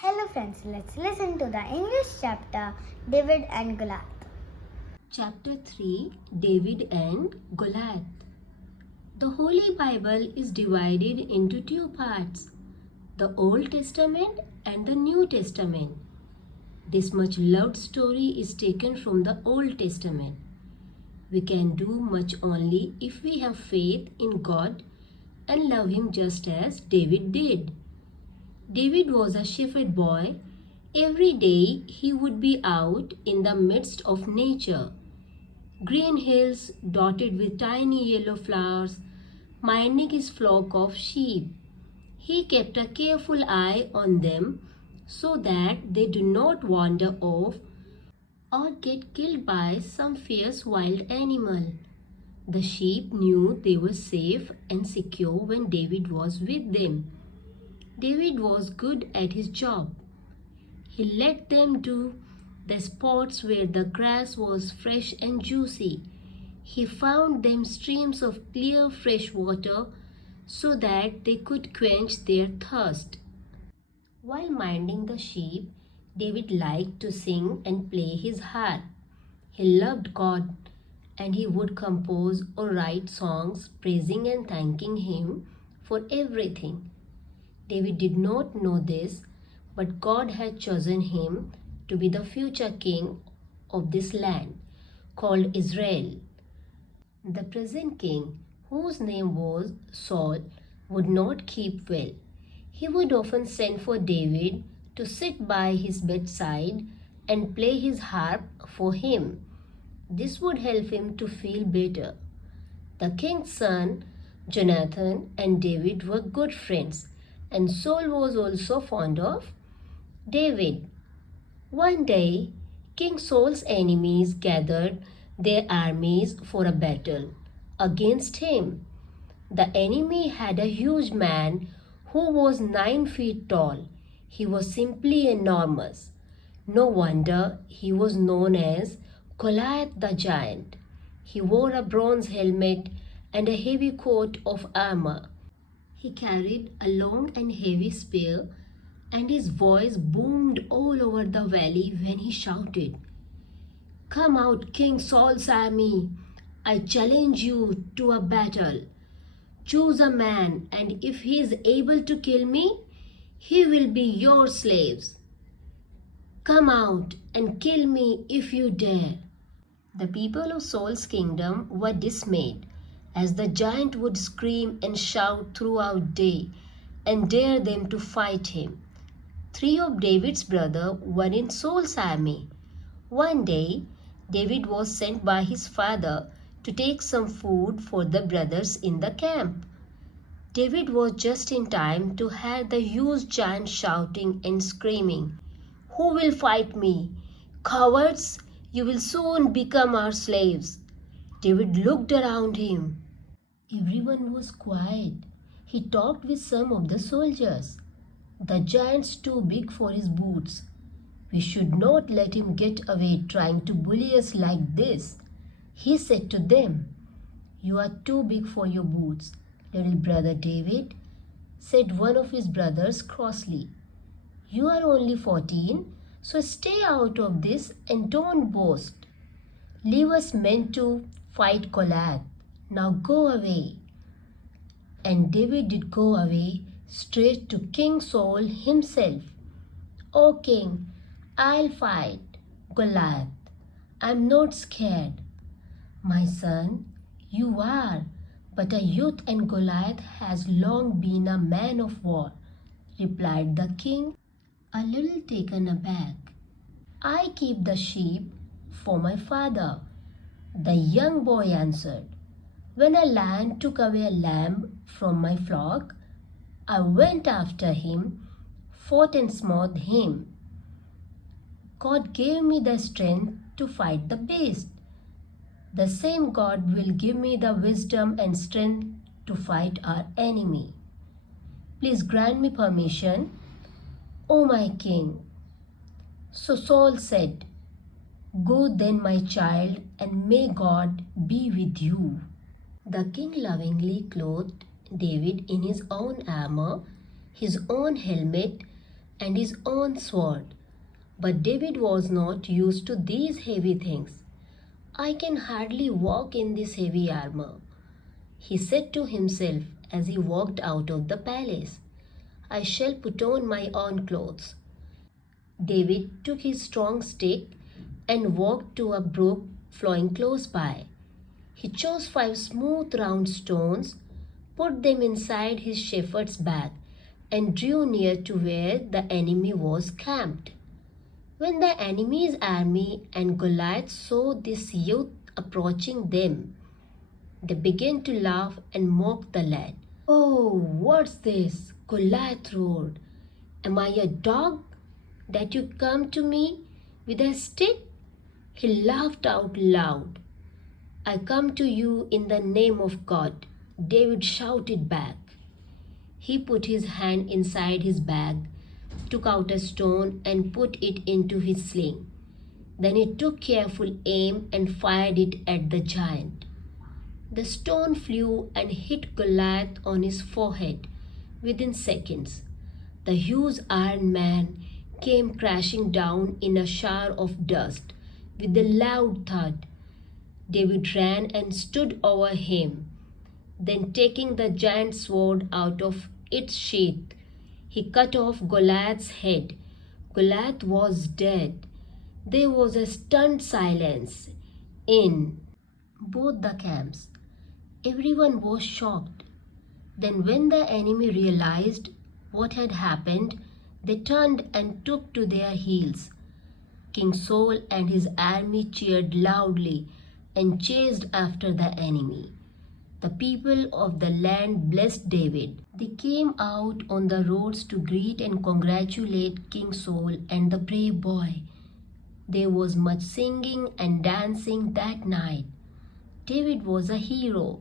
Hello friends, let's listen to the English chapter David and Goliath. Chapter 3 David and Goliath. The Holy Bible is divided into two parts, the Old Testament and the New Testament. This much loved story is taken from the Old Testament. We can do much only if we have faith in God and love Him just as David did. David was a shepherd boy. Every day he would be out in the midst of nature. Green hills dotted with tiny yellow flowers, minding his flock of sheep. He kept a careful eye on them so that they do not wander off or get killed by some fierce wild animal. The sheep knew they were safe and secure when David was with them. David was good at his job. He led them to the spots where the grass was fresh and juicy. He found them streams of clear fresh water so that they could quench their thirst. While minding the sheep, David liked to sing and play his harp. He loved God and he would compose or write songs praising and thanking Him for everything. David did not know this, but God had chosen him to be the future king of this land, called Israel. The present king, whose name was Saul, would not keep well. He would often send for David to sit by his bedside and play his harp for him. This would help him to feel better. The king's son, Jonathan, and David were good friends, and Saul was also fond of David. One day, King Saul's enemies gathered their armies for a battle against him. The enemy had a huge man who was 9 feet tall. He was simply enormous. No wonder he was known as Goliath the giant. He wore a bronze helmet and a heavy coat of armor. He carried a long and heavy spear, and his voice boomed all over the valley when he shouted, "Come out, King Saul's army! I challenge you to a battle. Choose a man, and if he is able to kill me, he will be your slaves. Come out and kill me if you dare." The people of Saul's kingdom were dismayed, as the giant would scream and shout throughout day and dare them to fight him. 3 of David's brothers were in Saul's army. One day, David was sent by his father to take some food for the brothers in the camp. David was just in time to hear the huge giant shouting and screaming, "Who will fight me? Cowards, you will soon become our slaves." David looked around him. Everyone was quiet. He talked with some of the soldiers. "The giant's too big for his boots. We should not let him get away trying to bully us like this," he said to them. "You are too big for your boots, little brother David," said one of his brothers crossly. "You are only 14, so stay out of this and don't boast. Leave us men to fight Goliath. Now go away." And David did go away straight to King Saul himself. "O king, I'll fight Goliath. I'm not scared." "My son, you are, but a youth and Goliath has long been a man of war," replied the king, a little taken aback. "I keep the sheep for my father," the young boy answered. "When a lion took away a lamb from my flock, I went after him, fought and smote him. God gave me the strength to fight the beast. The same God will give me the wisdom and strength to fight our enemy. Please grant me permission, O my king." So Saul said, "Go then, my child, and may God be with you." The king lovingly clothed David in his own armor, his own helmet, and his own sword. But David was not used to these heavy things. I can hardly walk in this heavy armor, he said to himself as he walked out of the palace. I shall put on my own clothes. David took his strong stick and walked to a brook flowing close by. He chose 5 smooth round stones, put them inside his shepherd's bag, and drew near to where the enemy was camped. When the enemy's army and Goliath saw this youth approaching them, they began to laugh and mock the lad. Oh, what's this? Goliath roared. Am I a dog that you come to me with a stick? He laughed out loud. I come to you in the name of God, David shouted back. He put his hand inside his bag, took out a stone and put it into his sling. Then he took careful aim and fired it at the giant. The stone flew and hit Goliath on his forehead within seconds. The huge iron man came crashing down in a shower of dust with a loud thud. David ran and stood over him. Then, taking the giant's sword out of its sheath, he cut off Goliath's head. Goliath was dead. There was a stunned silence in both the camps. Everyone was shocked. Then, when the enemy realized what had happened, they turned and took to their heels. King Saul and his army cheered loudly and chased after the enemy. The people of the land blessed David. They came out on the roads to greet and congratulate King Saul and the brave boy. There was much singing and dancing that night. David was a hero.